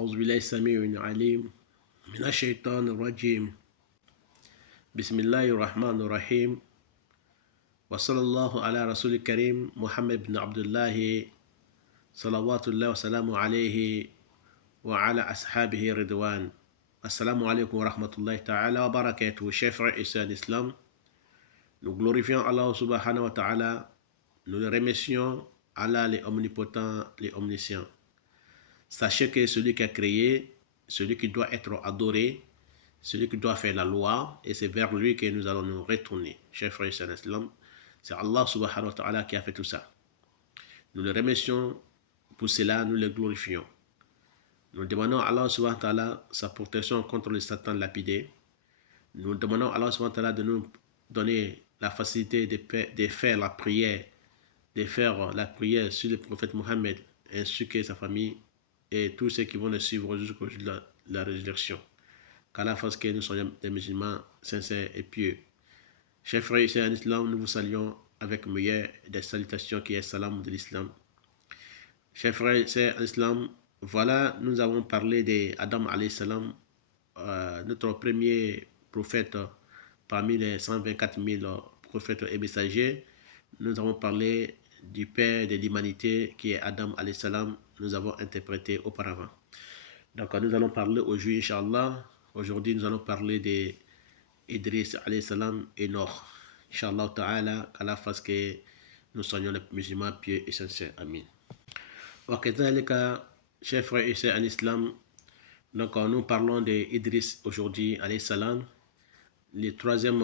أعوذ بالله السميع العليم من الشيطان الرجيم بسم الله الرحمن الرحيم وصلى الله على رسول الكريم محمد بن عبد الله صلوات الله وسلامه عليه وعلى أصحابه رضوان. Assalamu alaikum wa rahmatullahi ta'ala wa barakatuh. Chers frères et sœurs d'Islam, nous glorifions Allah subhanahu wa ta'ala, nous le remercions, Allah les omnipotents, les omniscients. Sachez que celui qui a créé, celui qui doit être adoré, celui qui doit faire la loi, et c'est vers lui que nous allons nous retourner. Chers frères et sœurs d'Islam, c'est Allah subhanahu wa ta'ala qui a fait tout ça. Nous le remercions, pour cela nous le glorifions. Nous demandons à Allah subhanahu wa ta'ala sa protection contre le Satan lapidé. Nous demandons à Allah subhanahu wa ta'ala de nous donner la facilité de faire la prière, sur le prophète Mohammed, ainsi que sa famille et tous ceux qui vont le suivre jusqu'au jour de la résurrection. Qu'Allah fasse que nous soyons des musulmans sincères et pieux. Chers frères et sœurs en islam, nous vous saluons avec le meilleur des salutations qui est salam de l'islam. Chers frères et sœurs en islam, voilà, nous avons parlé d'Adam alayhi salam, notre premier prophète parmi les 124 000 prophètes et messagers. Nous avons parlé du père de l'humanité qui est Adam alayhi salam. Nous avons interprété auparavant. Donc nous allons parler aujourd'hui, Inch'Allah. Aujourd'hui, nous allons parler d'Idriss alayhi salam et Noé. Inch'Allah ta'ala, qu'Allah fasse que nous soyons les musulmans pieux et sincères. Amin. Ok, chers frères et sœurs en islam, donc nous parlons d'Idriss aujourd'hui, alayhi salam, le troisième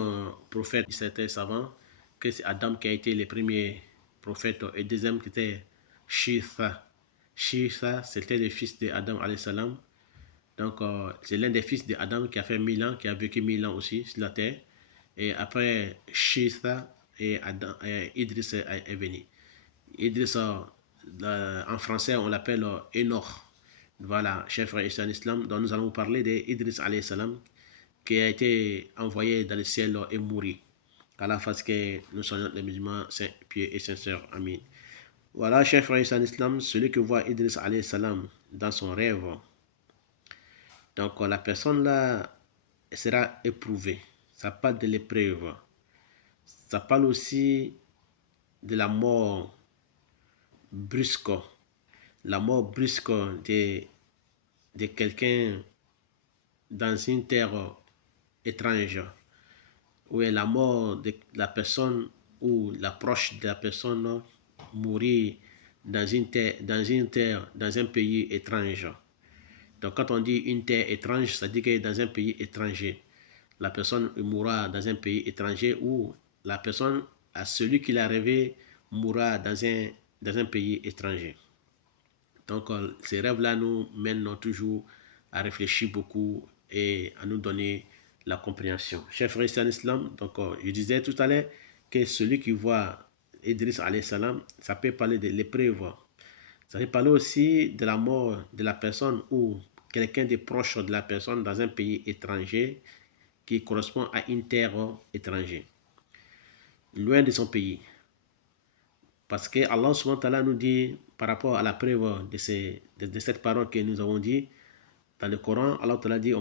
prophète de certains savants, que c'est Adam qui a été le premier prophète, et le deuxième qui était Shitha. Shitha, c'était le fils d'Adam alayhi salam. Donc c'est l'un des fils d'Adam qui a fait 1000 ans, qui a vécu 1000 ans aussi sur la terre. Et après Shitha, et Idriss est venu. Idriss, en français, on l'appelle Enoch. Voilà, chers frères et sœurs en islam, donc nous allons vous parler d'Idriss alayhi salam, qui a été envoyé dans le ciel et mouru. Qu'Allah fasse que nous soyons les musulmans saints, pieux et sincères. Amin. Voilà, chers frères et sœurs en islam, celui qui voit Idriss alayhi salam dans son rêve, donc la personne là sera éprouvée. Ça parle de l'épreuve. Ça parle aussi de la mort brusque. La mort brusque de quelqu'un dans une terre étrange. Ou la mort de la personne ou l'approche de la personne mourir dans un pays étrange. Donc quand on dit une terre étrange, ça dit que dans un pays étranger. La personne mourra dans un pays étranger ou la personne, à celui qui l'a rêvé, mourra dans un pays étranger. Donc ces rêves-là nous mènent toujours à réfléchir beaucoup et à nous donner la compréhension. Chers frères et sœurs en islam, donc je disais tout à l'heure que celui qui voit Idriss alayhi salam, ça peut parler de l'épreuve. Ça peut parler aussi de la mort de la personne ou quelqu'un de proche de la personne dans un pays étranger qui correspond à une terre étrangère, loin de son pays. Parce que Allah subhanahu wa ta'ala nous dit, par rapport à la preuve de cette parole que nous avons dit, dans le Coran, Allah ta'ala dit,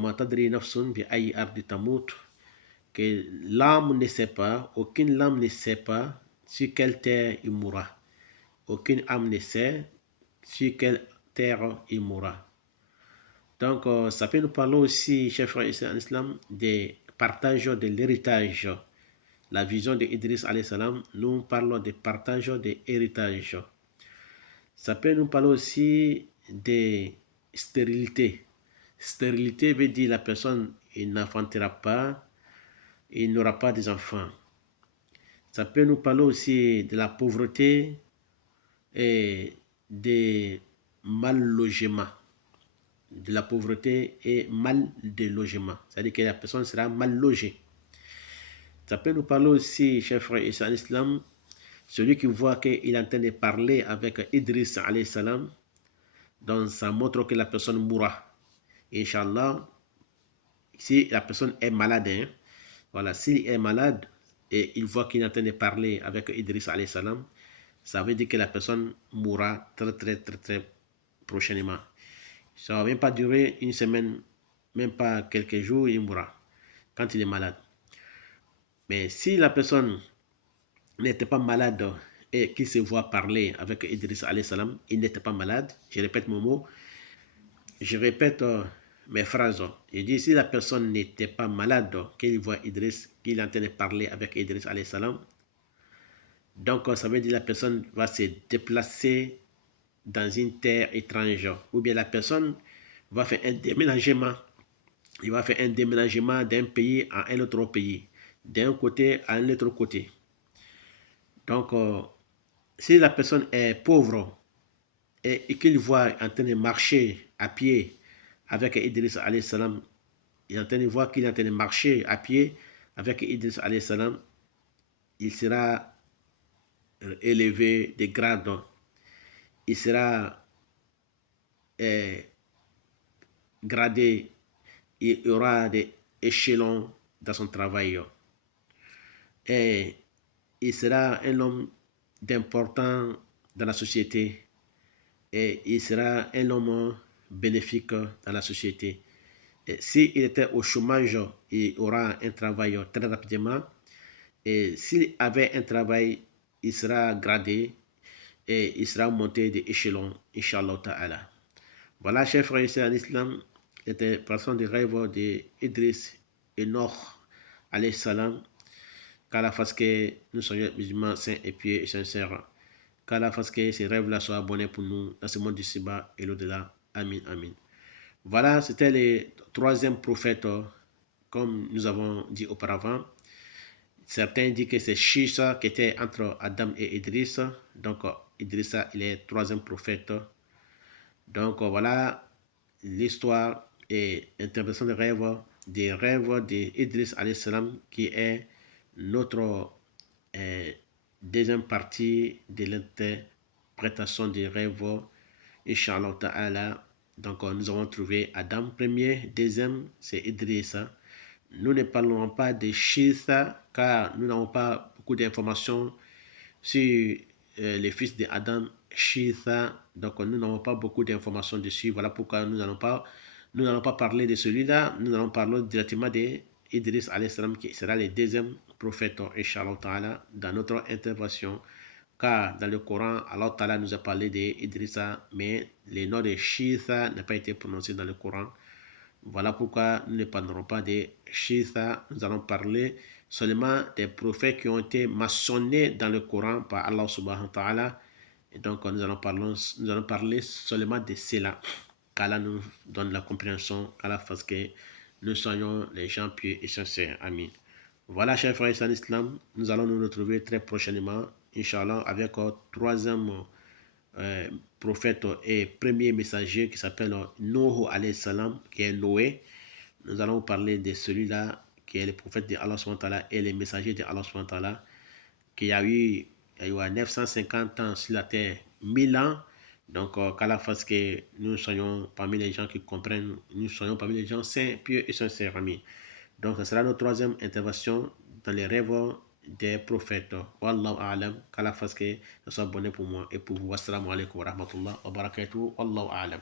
que l'âme ne sait pas, aucune âme ne sait pas sur quelle terre il mourra. Aucune âme ne sait sur quelle terre il mourra. Donc, ça peut nous parler aussi, chers frères et sœurs en islam, des partages de l'héritage. La vision d'Idriss alayhi salam, nous parlons de partage de l'héritage. Ça peut nous parler aussi de stérilité. Stérilité veut dire la personne n'enfantera pas, il n'aura pas des enfants. Ça peut nous parler aussi de la pauvreté et des mal logement. De la pauvreté et mal de logement. C'est-à-dire que la personne sera mal logée. Ça peut nous parler aussi, chers frères et sœurs en islam, celui qui voit qu'il est en train de parler avec Idriss alayhi salam, donc ça montre que la personne mourra. Inch'Allah, si la personne est malade, voilà, s'il est malade et il voit qu'il est en train de parler avec Idriss alayhi salam, ça veut dire que la personne mourra très prochainement. Ça ne va même pas durer une semaine, même pas quelques jours, il mourra quand il est malade. Mais si la personne n'était pas malade et qu'il se voit parler avec Idriss alayhi salam, il n'était pas malade, je répète mon mot, je répète mes phrases. Je dis si la personne n'était pas malade, qu'il voit Idriss, qu'il est en train de parler avec Idriss alayhi salam, donc ça veut dire que la personne va se déplacer dans une terre étrangère, ou bien la personne va faire un déménagement. Il va faire un déménagement d'un pays à un autre pays, d'un côté à un autre côté. Donc, si la personne est pauvre et qu'il voit en train de marcher à pied avec Idriss alayhi salam, il est en train de voir qu'il est en train de marcher à pied avec Idriss alayhi salam, il sera élevé de grade, il sera gradé, il y aura des échelons dans son travail et il sera un homme d'important dans la société et il sera un homme bénéfique dans la société. S'il était au chômage, il aura un travail très rapidement. Et s'il avait un travail, il sera gradé et il sera monté d'échelon, Inch'Allah Ta'ala. Voilà, chers frères et sœurs en islam, l'interprétation des rêves d'Idriss et Noch, alayhi salam, qu'Allah fasse que nous soyons musulmans saints et pieux et sincères. Qu'Allah fasse que ces rêves-là soient abonnés pour nous dans ce monde du Siba et l'au-delà. Amin, amin. Voilà, c'était le troisième prophète, comme nous avons dit auparavant. Certains disent que c'est Shisa qui était entre Adam et Idriss. Donc, Idrissa, il est troisième prophète. Donc, voilà l'histoire et l'interprétation des rêves d'Idriss alayhi salam, qui est notre deuxième partie de l'interprétation des rêves, Inch'Allah Ta'ala. Donc, nous avons trouvé Adam premier, deuxième, c'est Idrissa. Nous ne parlerons pas de Shisa car nous n'avons pas beaucoup d'informations sur les fils d'Adam, Shisa. Donc, nous n'avons pas beaucoup d'informations dessus. Voilà pourquoi nous n'allons pas parler de celui-là. Nous allons parler directement d'Idriss alayhi salam qui sera le deuxième prophète, Inch'Allah Ta'ala, dans notre intervention. Car dans le Coran, Allah Ta'ala nous a parlé d'Idrissa, mais le nom de Shisa n'a pas été prononcé dans le Coran. Voilà pourquoi nous ne parlerons pas de Shisa, nous allons parler seulement des prophètes qui ont été mentionnés dans le Coran par Allah subhanahu wa ta'ala. Et donc nous allons parler seulement de cela. Qu'Allah nous donne la compréhension, qu'Allah fasse que nous soyons les gens pieux et sincères. Amin. Voilà, chers frères et sœurs en islam, nous allons nous retrouver très prochainement, Inch'Allah, avec un troisième prophète et premier messager qui s'appelle Nuh alayhi salam, qui est Noé. Nous allons vous parler de celui-là qui est le prophète de Allah subhanahu wa ta'ala et le messager de Allah subhanahu wa ta'ala, qui a eu 950 ans sur la terre, 1000 ans. Donc, qu'Allah fasse que nous soyons parmi les gens qui comprennent, nous soyons parmi les gens saints, pieux et sincères, amis. Donc, ce sera notre troisième intervention dans les rêves des prophètes. Wallahu a'lam. Qu'Allah fasse que ce soit bonnet pour moi et pour vous. Wassalamu alaikum wa rahmatullah wa barakatuh. Wallahu a'lam.